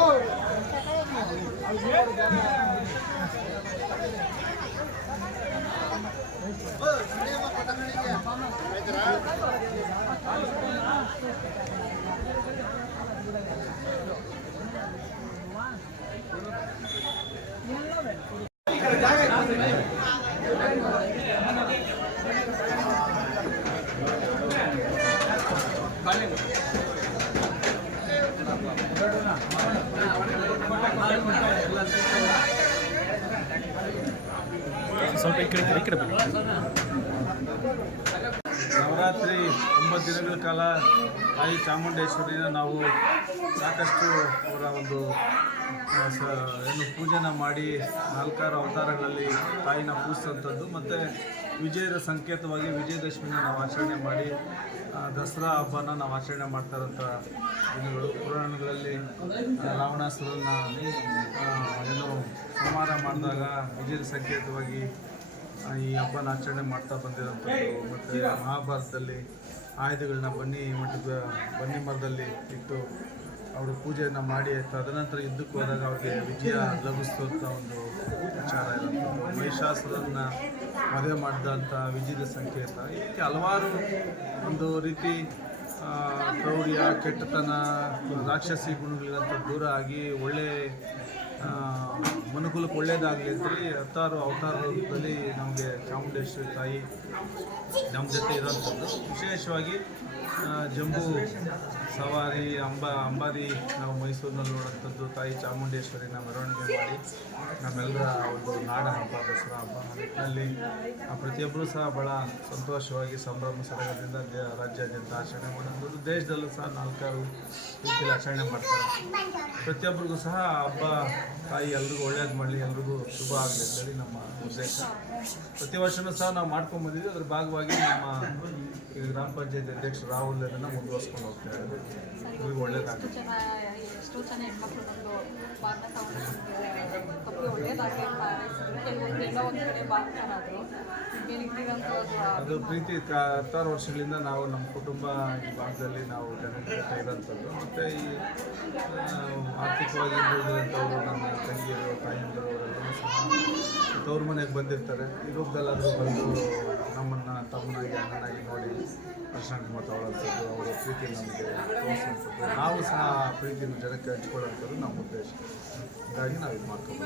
Oh, ಸ್ವಲ್ಪ ಈ ಕಡೆ ಈ ಕಡೆ ನವರಾತ್ರಿ ಒಂಬತ್ತು ದಿನಗಳ ಕಾಲ ತಾಯಿ ಚಾಮುಂಡೇಶ್ವರಿನ ನಾವು ಸಾಕಷ್ಟು ಅವರ ಒಂದು ಏನು ಪೂಜೆನ ಮಾಡಿ ನಾಲ್ಕಾರು ಅವತಾರಗಳಲ್ಲಿ ತಾಯಿನ ಪೂಜಿಸುವಂಥದ್ದು. ಮತ್ತು ವಿಜಯದ ಸಂಕೇತವಾಗಿ ವಿಜಯದಶಮಿನ ನಾವು ಆಚರಣೆ ಮಾಡಿ ದಸರಾ ಹಬ್ಬನ ನಾವು ಆಚರಣೆ ಮಾಡ್ತಾ ಇರೋಂಥ ದಿನಗಳು. ಪುರಾಣಗಳಲ್ಲಿ ರಾವಣಾಸುರನ ಏನು ಸಂಹಾರ ಮಾಡಿದಾಗ ವಿಜಯದ ಸಂಕೇತವಾಗಿ ಈ ಹಬ್ಬನ ಆಚರಣೆ ಮಾಡ್ತಾ ಬಂದಿರೋಂಥದ್ದು ಮತ್ತು ಮಹಾಭಾರತದಲ್ಲಿ ಆಯುಧಗಳನ್ನ ಬನ್ನಿ ಮಠದ, ಬನ್ನಿ ಮರದಲ್ಲಿ ಇಟ್ಟು ಅವರು ಪೂಜೆಯನ್ನು ಮಾಡಿ ತದನಂತರ ಯುದ್ಧಕ್ಕೆ ಹೋದಾಗ ಅವ್ರಿಗೆ ವಿಜಯ ಲಭಿಸುವಂಥ ಒಂದು ವಿಚಾರ ಇರುತ್ತೆ. ಮಹಿಷಾಸುರನ್ನ ಮದುವೆ ಮಾಡಿದಂಥ ವಿಜಯದ ಸಂಕೇತ ರೀತಿ ಹಲವಾರು ಒಂದು ರೀತಿ ಕ್ರೌರ್ಯ, ಕೆಟ್ಟತನ, ರಾಕ್ಷಸಿ ಗುಣಗಳಿಂದ ದೂರ ಆಗಿ ಒಳ್ಳೆ ಮನುಕುಲಕ್ಕೆ ಒಳ್ಳೇದಾಗಲಿ ಅಂತೇಳಿ ಹತ್ತಾರು ಅವತಾರದಲ್ಲಿ ನಮಗೆ ಚಾಮುಂಡೇಶ್ವರಿ ತಾಯಿ ನಮ್ಮ ಜೊತೆ ಇರೋಂಥದ್ದು ವಿಶೇಷವಾಗಿ ಜಂಬೂ ಸವಾರಿ, ಅಂಬ ಅಂಬಾರಿ ನಾವು ಮೈಸೂರಿನಲ್ಲಿ ನೋಡೋಂಥದ್ದು ತಾಯಿ ಚಾಮುಂಡೇಶ್ವರಿನ ಮೆರವಣಿಗೆ ಮಾಡಿ ನಮ್ಮೆಲ್ಲರ ಒಂದು ನಾಡ ಹಬ್ಬ, ದಸರಾ ಹಬ್ಬ ಆ ಪ್ರತಿಯೊಬ್ಬರೂ ಸಹ ಭಾಳ ಸಂತೋಷವಾಗಿ ಸಂಭ್ರಮ ಸಡಗರದಿಂದ ರಾಜ್ಯಾದ್ಯಂತ ಆಚರಣೆ ಮಾಡೋದು ದೇಶದಲ್ಲೂ ಸಹ ನಾಲ್ಕಾರು ರೀತಿಯಲ್ಲಿ ಆಚರಣೆ ಮಾಡ್ತಾರೆ. ಪ್ರತಿಯೊಬ್ಬರಿಗೂ ಸಹ ಹಬ್ಬ, ತಾಯಿ ಎಲ್ರಿಗೂ ಒಳ್ಳೇದು ಮಾಡಲಿ, ಎಲ್ರಿಗೂ ಶುಭ ಆಗಲಿ ಅಂತೇಳಿ ನಮ್ಮ ಉದ್ದೇಶ. ಪ್ರತಿ ವರ್ಷನೂ ಸಹ ನಾವು ಮಾಡ್ಕೊಂಡು ಬಂದಿದ್ದೀವಿ ಅದ್ರ ಭಾಗವಾಗಿ ನಮ್ಮ ಗ್ರಾಮ ಪಂಚಾಯತ್ ಅಧ್ಯಕ್ಷ ರಾಹುಲ್ ಅದನ್ನು ಮುಂದುವರ್ಸ್ಕೊಂಡು ಹೋಗ್ತಾ ಇದ್ದಾರೆ. ಎಲ್ರಿಗೂ ಒಳ್ಳೇದಾಗುತ್ತೆ ಎಷ್ಟು ಜನ ಹೆಣ್ಮಕ್ಳು ಒಳ್ಳೇದಾಗಿ. ಕೆಲವೊಂದು ಕಡೆ ಅದು ಪ್ರೀತಿ ಹತ್ತಾರು ವರ್ಷಗಳಿಂದ ನಾವು ನಮ್ಮ ಕುಟುಂಬ ಈ ಭಾಗದಲ್ಲಿ ನಾವು ಜನರ ಜೊತೆ ಇರೋಂಥದ್ದು ಮತ್ತು ಈ ಆರ್ಥಿಕವಾಗಿ ಬೆಳೆದಿರೋಂಥವ್ರು ನಮ್ಮ ತಂಗಿಯರು ತಾಯಂದಿರು ಅವರೆಲ್ಲರೂ ಸಹ ತವ್ರ ಮನೆಗೆ ಬಂದಿರ್ತಾರೆ. ಈ ರೂಪದಲ್ಲಾದರೂ ಬಂದು ನಮ್ಮನ್ನು ತಮ್ಮನಾಗಿ ಅಣ್ಣನಾಗಿ ನೋಡಿ ಪ್ರಶಾಂತ್ ಕುಮಾರ್ ತಗೊಳ್ಳೋಂಥದ್ದು ಅವರ ಪ್ರೀತಿ ನಮಗೆ ನಾವು ಸಹ ಆ ಪ್ರೀತಿಯನ್ನು ಜನಕ್ಕೆ ಹಂಚ್ಕೊಳ್ಳೋಂಥದ್ದು ನಮ್ಮ ಉದ್ದೇಶ. ಹಾಗಾಗಿ ನಾವು ಇದು ಮಾಡ್ಕೊಂಡು